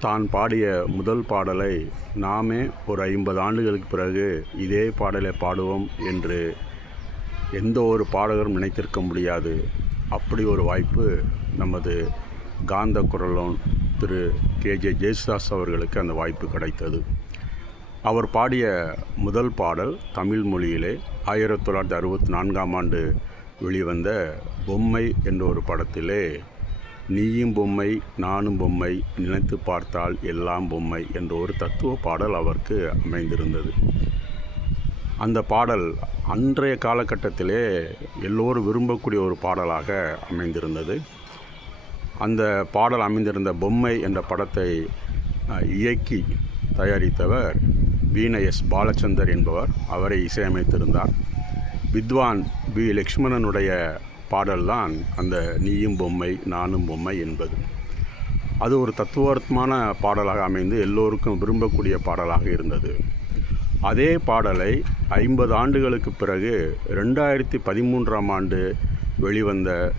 தான் பாடிய முதல் பாடலை நாமே ஒரு ஐம்பது ஆண்டுகளுக்கு பிறகு இதே பாடலை பாடுவோம் என்று எந்த ஒரு பாடகரும் நினைத்திருக்க முடியாது. அப்படி ஒரு வாய்ப்பு நமது காந்த குரலோன் திரு கேஜே ஜெயசுதாஸ் அவர்களுக்கு அந்த வாய்ப்பு கிடைத்தது. அவர் பாடிய முதல் பாடல் தமிழ் மொழியிலே ஆயிரத்தி தொள்ளாயிரத்தி அறுபத்தி நான்காம் ஆண்டு வெளிவந்த பொம்மை என்ற ஒரு படத்திலே நீயும் பொம்மை நானும் பொம்மை நினைத்து பார்த்தால் எல்லாம் பொம்மை என்ற ஒரு தத்துவ பாடல் அவருக்கு அமைந்திருந்தது. அந்த பாடல் அன்றைய காலகட்டத்திலே எல்லோரும் விரும்பக்கூடிய ஒரு பாடலாக அமைந்திருந்தது. அந்த பாடல் அமைந்திருந்த பொம்மை என்ற படத்தை இயக்கி தயாரித்தவர் வீண எஸ். பாலச்சந்தர் என்பவர். அவரை இசையமைத்திருந்தார். வித்வான் பி லக்ஷ்மணனுடைய பாடல்தான் அந்த நீயும் பொம்மை நானும் பொம்மை என்பது. அது ஒரு தத்துவார்த்தமான பாடலாக அமைந்து எல்லோருக்கும் விரும்பக்கூடிய பாடலாக இருந்தது. அதே பாடலை ஐம்பது ஆண்டுகளுக்கு பிறகு ரெண்டாயிரத்தி பதிமூன்றாம் ஆண்டு வெளிவந்த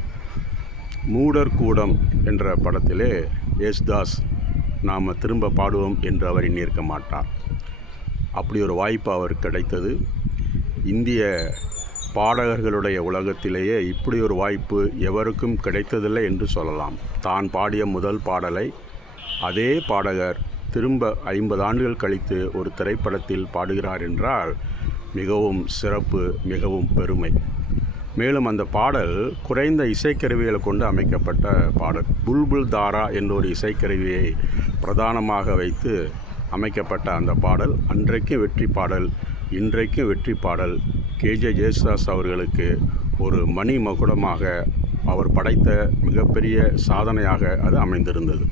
மூடர் கூடம் என்ற படத்திலே யேசுதாஸ் நாம் திரும்ப பாடுவோம் என்று அவர் எண்ணியிருக்க மாட்டார். அப்படி ஒரு வாய்ப்பு அவருக்கு கிடைத்தது. இந்திய பாடகர்களுடைய உலகத்திலேயே இப்படி ஒரு வாய்ப்பு எவருக்கும் கிடைத்ததில்லை என்று சொல்லலாம். தான் பாடிய முதல் பாடலை அதே பாடகர் திரும்ப ஐம்பது ஆண்டுகள் கழித்து ஒரு திரைப்படத்தில் பாடுகிறார் என்றால் மிகவும் சிறப்பு மிகவும் பெருமை. மேலும் அந்த பாடல் குறைந்த இசைக்கருவிகளை கொண்டு அமைக்கப்பட்ட பாடல். புல்புல் தாரா என்ற ஒரு இசைக்கருவியை பிரதானமாக வைத்து அமைக்கப்பட்ட அந்த பாடல். அன்றைக்கு வெற்றி பாடல் இன்றைக்கும் வெற்றி பாடல் கேஜே ஜேசுதாஸ் அவர்களுக்கு ஒரு மணி மகுடமாக அவர் படைத்த மிகப்பெரிய சாதனையாக அது அமைந்திருந்தது.